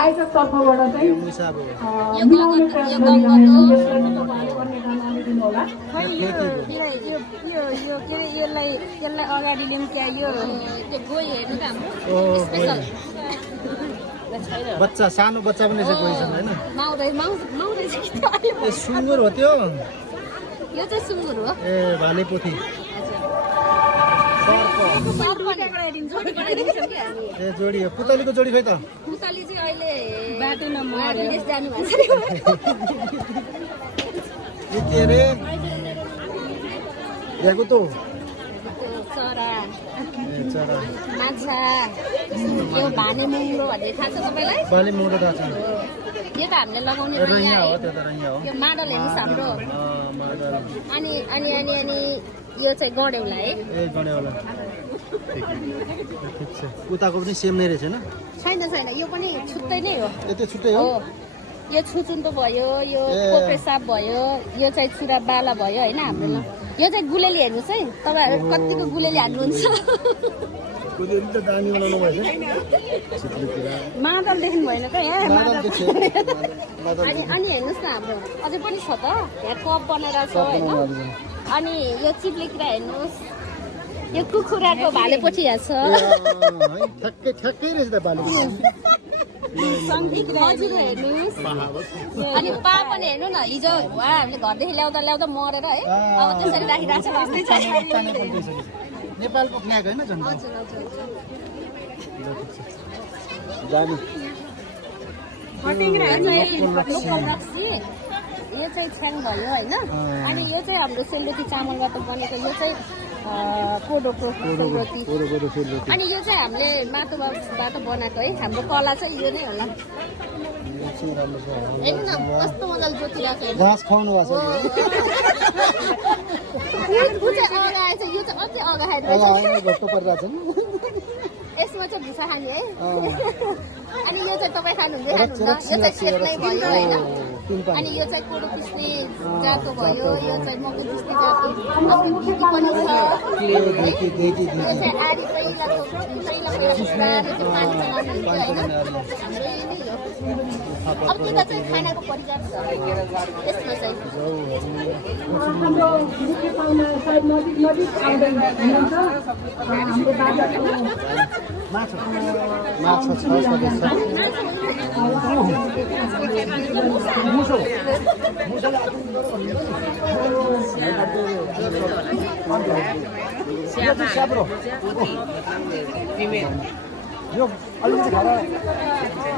आयोजक तर्फबाट चाहिँ मुसा अब मिलाउने प्रयास गरिरहेको यसलाई तपाईँले अन्य गानाले दिनुहोला यसलाई अगाडि ल्याउँ क्या यो त्यो गोई हेर्नु त हाम्रो स्पेशल बच्चा सानो बच्चा पनि रहेछ कोही छैन हैन माउदै ए सुँगुर हो त्यो यो चाहिँ सुँगुर हो ए भाले पोथी ए जोडी हो पुतलीको जोडी खै त पुतली चाहिँ अहिले बाटोमा विदेश जानु भएको छ यो के रे याको त चरा ए चरा माछा यो भाने मुङ्लो भन्ने थाहा छ तपाईँलाई भाले मोडो थाहा छ यो त हामीले लगाउने रैया हो त्यो त रैया हो यो माडल हेर्नुहोस् हाम्रो माडल अनि अनि अनि अनि यो चाहिँ गडेउला है ए गडेवाला ठिक छ उताको पनि सेम नै रहेछ हैन छैन छैन यो पनि छुट्टै नै हो ए त्यो छुट्टै हो यो छुचुन्दो भयो यो कोप्रे साप भयो यो चाहिँ छुरा बाला भयो होइन हाम्रो यो चाहिँ गुलेली हेर्नुहोस् है तपाईँहरू कतिको गुलेली हाल्नुहुन्छ मादल देख्नु भएन त यहाँ अनि हेर्नुहोस् न हाम्रो अझै पनि छ त यहाँ कप बनाएर छ होइन अनि यो चिप्लेकिरा हेर्नुहोस् यो कुखुराको भालेपोथी छ ठ्याक्कै ठ्याक्कै रहेछ त भाले हजुर हेर्नुहोस् अनि पा पनि हेर्नु न हिजो उहाँहरूले घरदेखि ल्याउँदा ल्याउँदा मरेर है अब त्यसरी राखिरहेको छ नेपालको फ्ल्याग होइन झन् हजुर हजुर जानु यो चाहिँ छ्याङ भयो होइन अनि यो चाहिँ हाम्रो सेलरोटी चामलबाट बनेको यो चाहिँ कोदोको सेलरोटी अनि यो चाहिँ हामीले माटोबाट बनाएको है हाम्रो कला चाहिँ यो नै होला हेर्नु न कस्तो मजाले जोतिरहेको घाँस खुवाउनु भएको ऊ चाहिँ अगाएछ यो चाहिँ अझै अगाएर यसमा चाहिँ भुसा खाने है अनि यो चाहिँ तपाईँ खानुहुन्छ यो चाहिँ सेप्लै भयो होइन अनि यो चाहिँ कोडो पिस्ने जातको भयो यो चाहिँ मकै पिस्ने जातको खेती पनि छ यो चाहिँ आधी पहिलाको पानी चलाउनु हुन्छ होइन हाम्रो यही नै हो अब त्यो चाहिँ खानाको परिकार छ त्यसमा चाहिँ हाम्रो मुख्य पाहुना सायद नजिक नजिक आउँदै हुनुहुन्छ हाम्रो बाजाको माछा छ यो अलिकति खाएर